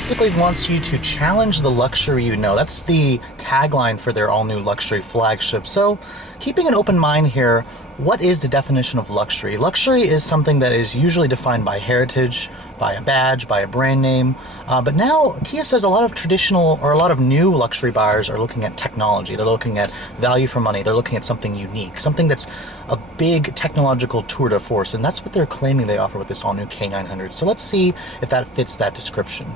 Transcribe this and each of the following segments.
basically wants you to challenge the luxury you know. That's the tagline for their all-new luxury flagship. So, keeping an open mind here, what is the definition of luxury? Luxury is something that is usually defined by heritage, by a badge, by a brand name. But now Kia says a lot of traditional or a lot of new luxury buyers are looking at technology. They're looking at value for money. They're looking at something unique, something that's a big technological tour de force. And that's what they're claiming they offer with this all-new K900. So let's see if that fits that description.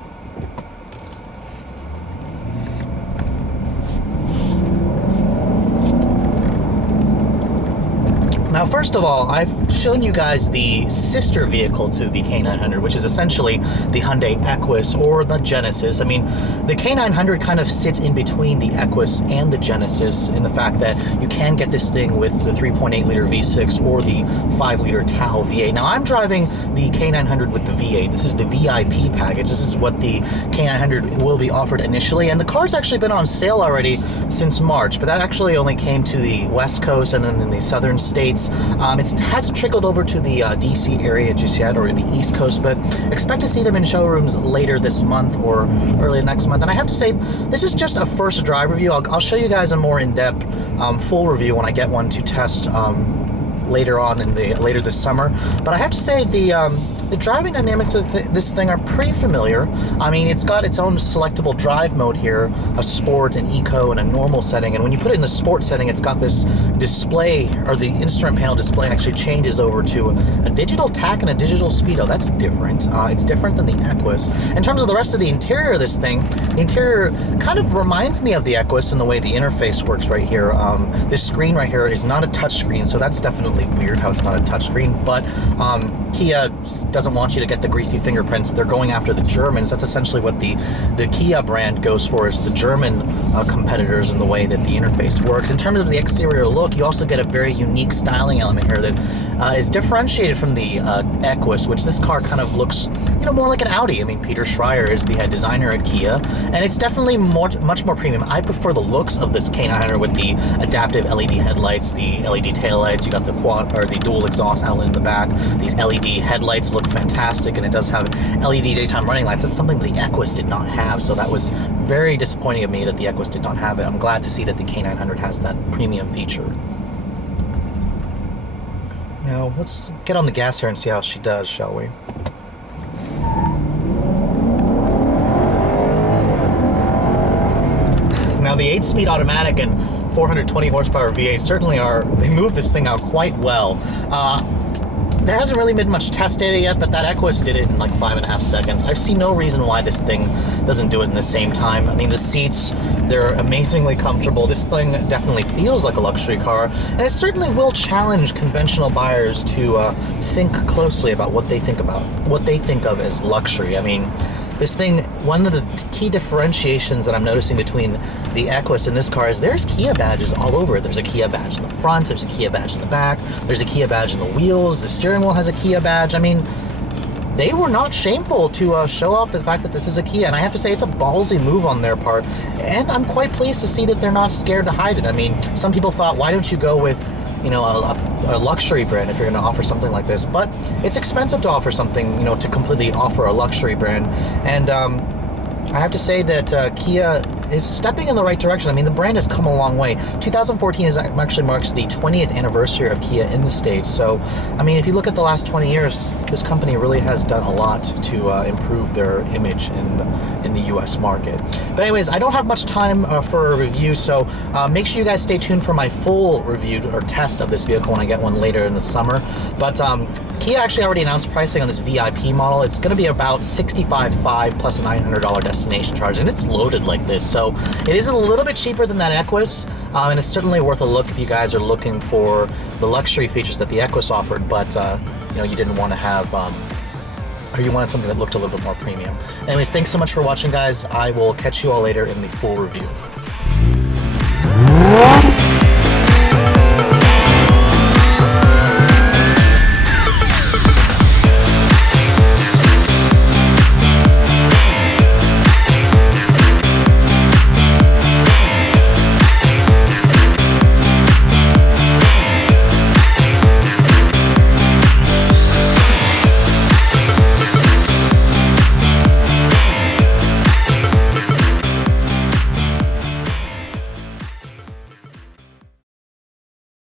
Now, first of all, I've shown you guys the sister vehicle to the K900, which is essentially the Hyundai Equus or the Genesis. I mean, the K900 kind of sits in between the Equus and the Genesis in the fact that you can get this thing with the 3.8-liter V6 or the 5-liter TAL V8. Now, I'm driving the K900 with the V8. This is the VIP package. This is what the K900 will be offered initially, and the car's actually been on sale already since March, but that actually only came to the West Coast and then in the southern states. It hasn't trickled over to the DC area just yet, or the East Coast, but expect to see them in showrooms later this month or early next month. And I have to say, this is just a first drive review. I'll show you guys a more in-depth full review when I get one to test later on later this summer. But I have to say the driving dynamics of this thing are pretty familiar. I mean, it's got its own selectable drive mode here, a sport, an eco, and a normal setting. And when you put it in the sport setting, it's got this display, or the instrument panel display actually changes over to a digital tach and a digital speedo. That's different. It's different than the Equus. In terms of the rest of the interior of this thing, the interior kind of reminds me of the Equus in the way the interface works right here. This screen right here is not a touch screen, so that's definitely weird how it's not a touch screen, but Kia doesn't want you to get the greasy fingerprints. They're going after the Germans. That's essentially what the Kia brand goes for, is the German competitors in the way that the interface works. In terms of the exterior look, you also get a very unique styling element here that is differentiated from the Equus, which this car kind of looks, more like an Audi. I mean, Peter Schreier is the head designer at Kia, and it's definitely much more premium. I prefer the looks of this K900 with the adaptive LED headlights, the LED taillights. You got the quad or the dual exhaust outlet in the back. These LED headlights look fantastic, and it does have LED daytime running lights. That's something the Equus did not have, so that was very disappointing of me that the Equus did not have it. I'm glad to see that the K900 has that premium feature. Now, let's get on the gas here and see how she does, shall we? Now, the 8-speed automatic and 420 horsepower V8 certainly they move this thing out quite well. There hasn't really been much test data yet, but that Equus did it in like 5.5 seconds. I see no reason why this thing doesn't do it in the same time. I mean, the seats, they're amazingly comfortable. This thing definitely feels like a luxury car, and it certainly will challenge conventional buyers to think closely about what they think of as luxury. I mean, this thing, one of the key differentiations that I'm noticing between the Equus and this car is there's Kia badges all over it. There's a Kia badge in the front, there's a Kia badge in the back, there's a Kia badge in the wheels, the steering wheel has a Kia badge. I mean, they were not shameful to show off the fact that this is a Kia, and I have to say it's a ballsy move on their part, and I'm quite pleased to see that they're not scared to hide it. I mean, some people thought, why don't you go with a luxury brand if you're going to offer something like this? But it's expensive to offer something, to completely offer a luxury brand. And I have to say that Kia is stepping in the right direction. I mean, the brand has come a long way. 2014 actually marks the 20th anniversary of Kia in the States. So, I mean, if you look at the last 20 years, this company really has done a lot to improve their image in the U.S. market. But anyways, I don't have much time for a review, so make sure you guys stay tuned for my full review or test of this vehicle when I get one later in the summer. But Kia actually already announced pricing on this VIP model. It's going to be about $65,500 plus a $900 destination charge, and it's loaded like this. So it is a little bit cheaper than that Equus, and it's certainly worth a look if you guys are looking for the luxury features that the Equus offered, but you didn't want to have, or you wanted something that looked a little bit more premium. Anyways, thanks so much for watching, guys. I will catch you all later in the full review.